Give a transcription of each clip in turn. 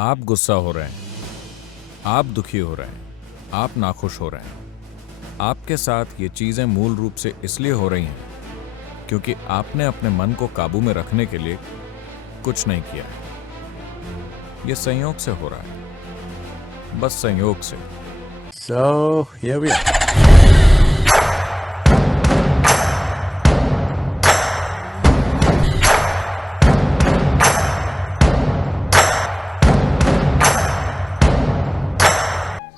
आप गुस्सा हो रहे हैं, आप दुखी हो रहे हैं, आप नाखुश हो रहे हैं। आपके साथ ये चीजें मूल रूप से इसलिए हो रही हैं क्योंकि आपने अपने मन को काबू में रखने के लिए कुछ नहीं किया है। ये संयोग से हो रहा है, बस संयोग से। So here we are.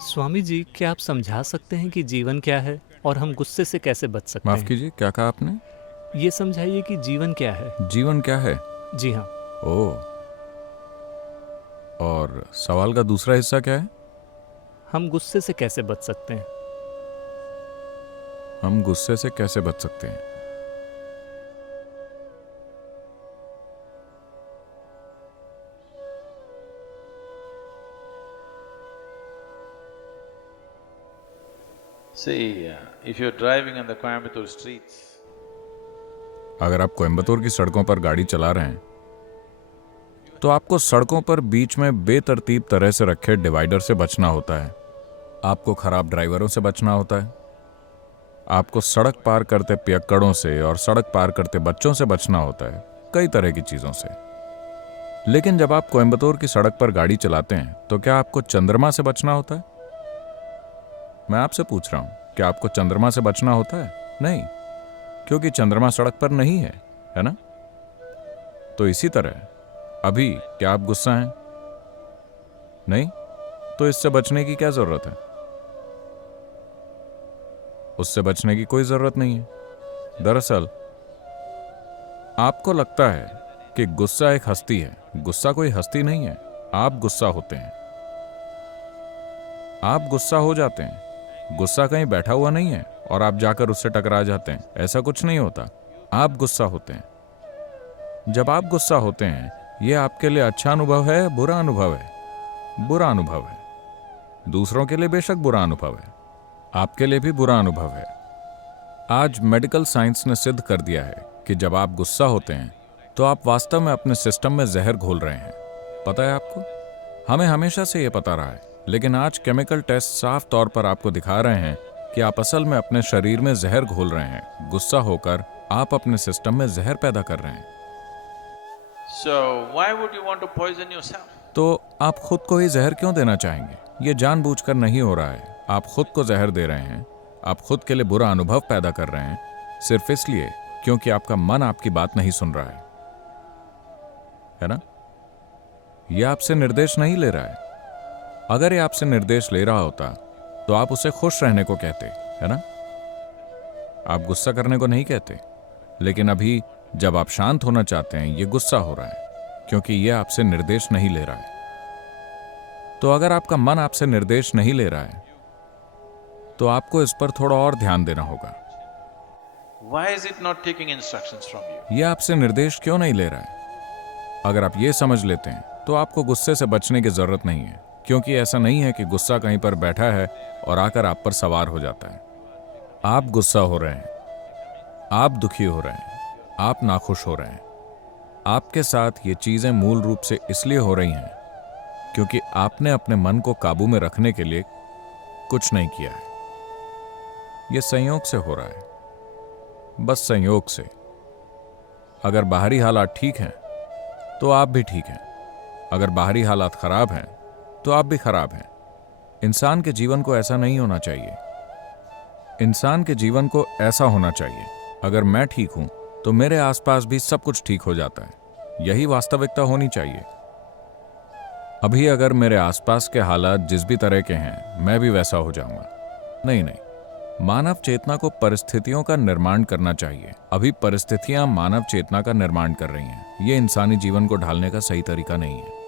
Swami ji, क्या आप समझा सकते हैं कि जीवन क्या है और हम गुस्से से कैसे बच सकते माफ हैं? कीजिए, क्या कहा आपने? ये समझाइए कि जीवन क्या है। जीवन क्या है? जी हाँ। ओह, और सवाल का दूसरा हिस्सा क्या है? हम गुस्से से कैसे बच सकते हैं? हम गुस्से से कैसे बच सकते हैं? See, if you're driving on the Coimbatore streets, अगर आप कोयम्बतूर की सड़कों पर गाड़ी चला रहे हैं तो आपको सड़कों पर बीच में बेतरतीब तरह से रखे डिवाइडर से बचना होता है। आपको खराब ड्राइवरों से बचना होता है। आपको सड़क पार करते पियक्कड़ों से और सड़क पार करते बच्चों से बचना होता है, कई तरह की चीजों से। लेकिन जब आप कोयम्बतूर की सड़क पर गाड़ी चलाते हैं तो क्या आपको चंद्रमा से बचना होता है? मैं आपसे पूछ रहा हूं, क्या आपको चंद्रमा से बचना होता है? नहीं, क्योंकि चंद्रमा सड़क पर नहीं है ना? तो इसी तरह अभी क्या आप गुस्सा हैं? नहीं, तो इससे बचने की क्या जरूरत है? उससे बचने की कोई जरूरत नहीं है। दरअसल आपको लगता है कि गुस्सा एक हस्ती है। गुस्सा कोई हस्ती नहीं है। आप गुस्सा होते हैं, आप गुस्सा हो जाते हैं। गुस्सा कहीं बैठा हुआ नहीं है और आप जाकर उससे टकरा जाते हैं, ऐसा कुछ नहीं होता। आप गुस्सा होते हैं। जब आप गुस्सा होते हैं, यह आपके लिए अच्छा अनुभव है, बुरा अनुभव है? बुरा अनुभव है। दूसरों के लिए बेशक बुरा अनुभव है, आपके लिए भी बुरा अनुभव है। आज मेडिकल साइंस ने सिद्ध कर दिया है कि जब आप गुस्सा होते हैं तो आप वास्तव में अपने सिस्टम में जहर घोल रहे हैं। पता है आपको? हमें हमेशा से यह पता रहा है, लेकिन आज केमिकल टेस्ट साफ तौर पर आपको दिखा रहे हैं कि आप असल में अपने शरीर में जहर घोल रहे हैं। गुस्सा होकर आप अपने सिस्टम में जहर पैदा कर रहे हैं। so why would you want to poison yourself? तो आप खुद को ही जहर क्यों देना चाहेंगे? ये जानबूझकर नहीं हो रहा है। आप खुद को जहर दे रहे हैं, आप खुद के लिए बुरा अनुभव पैदा कर रहे हैं, सिर्फ इसलिए क्योंकि आपका मन आपकी बात नहीं सुन रहा है ना? यह आपसे निर्देश नहीं ले रहा है। अगर ये आपसे निर्देश ले रहा होता तो आप उसे खुश रहने को कहते, है ना? आप गुस्सा करने को नहीं कहते। लेकिन अभी जब आप शांत होना चाहते हैं, ये गुस्सा हो रहा है क्योंकि यह आपसे निर्देश नहीं ले रहा है। तो अगर आपका मन आपसे निर्देश नहीं ले रहा है तो आपको इस पर थोड़ा और ध्यान देना होगा। Why is it not taking instructions from you? यह आपसे निर्देश क्यों नहीं ले रहा है? अगर आप ये समझ लेते हैं तो आपको गुस्से से बचने की जरूरत नहीं है, क्योंकि ऐसा नहीं है कि गुस्सा कहीं पर बैठा है और आकर आप पर सवार हो जाता है। आप गुस्सा हो रहे हैं, आप दुखी हो रहे हैं, आप नाखुश हो रहे हैं। आपके साथ ये चीजें मूल रूप से इसलिए हो रही हैं क्योंकि आपने अपने मन को काबू में रखने के लिए कुछ नहीं किया है। यह संयोग से हो रहा है, बस संयोग से। अगर बाहरी हालात ठीक हैं तो आप भी ठीक हैं, अगर बाहरी हालात खराब हैं तो आप भी खराब हैं। इंसान के जीवन को ऐसा नहीं होना चाहिए। इंसान के जीवन को ऐसा होना चाहिए, अगर मैं ठीक हूं तो मेरे आसपास भी सब कुछ ठीक हो जाता है। यही वास्तविकता होनी चाहिए। अभी अगर मेरे आसपास के हालात जिस भी तरह के हैं, मैं भी वैसा हो जाऊंगा। नहीं नहीं, मानव चेतना को परिस्थितियों का निर्माण करना चाहिए। अभी परिस्थितियां मानव चेतना का निर्माण कर रही हैं। ये इंसानी जीवन को ढालने का सही तरीका नहीं है।